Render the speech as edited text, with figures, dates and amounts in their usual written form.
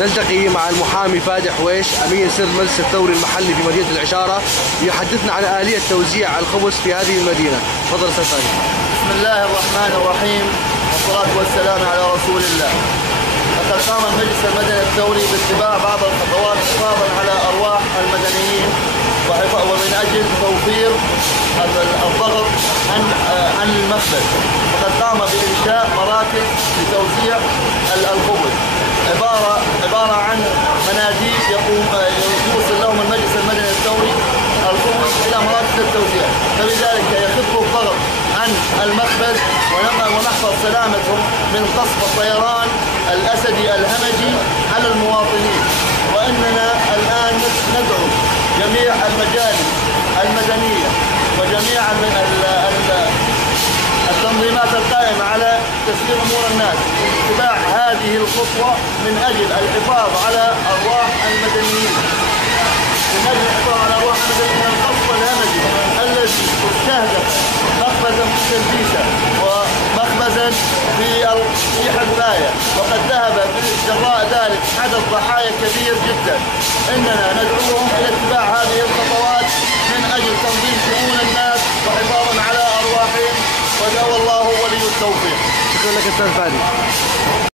نلتقي مع المحامي فادي حويش أمين سر المجلس الثوري المحلي في مدينة العشارة يحدثنا عن آلية توزيع الخبز في هذه المدينة. تفضل أستاذ فادي. بسم الله الرحمن الرحيم والصلاة والسلام على رسول الله. لقد قام المجلس المدني الثوري باتباع بعض الخطوات حفاظا على أرواح المدنيين ومن أجل توفير الضغط عن المخبز، وقد قام بإنشاء مراكز لتوزيع الخبز عبارة عن مناديب يوصل لهم المجلس المدني الثوري الخبز إلى مراكز التوزيع، فبذلك يخف الضغط عن المخبز ونحفظ سلامتهم من قصف الطيران الأسدي الهمجي على المواطنين. وإننا الآن ندعو جميع المجالس المدنية وجميع التنظيمات القائمة على تسيير أمور الناس باتباع هذه الخطوة من أجل الحفاظ على أرواح المدنيين، من أجل الحفاظ على أرواح المدنيين من القصف الهمجي الذي استهدف مخبزا في الجلبيشة ومخبزا في حداية، وقد ذهب جراء ذلك حدث ضحايا كبير جدا. إننا ندعوهم إلى اتباع هذه الخطوات من أجل تنظيم شؤون الناس وحفاظا على أرواحهم، والله ولي التوفيق. شكرا لك أستاذ فادي.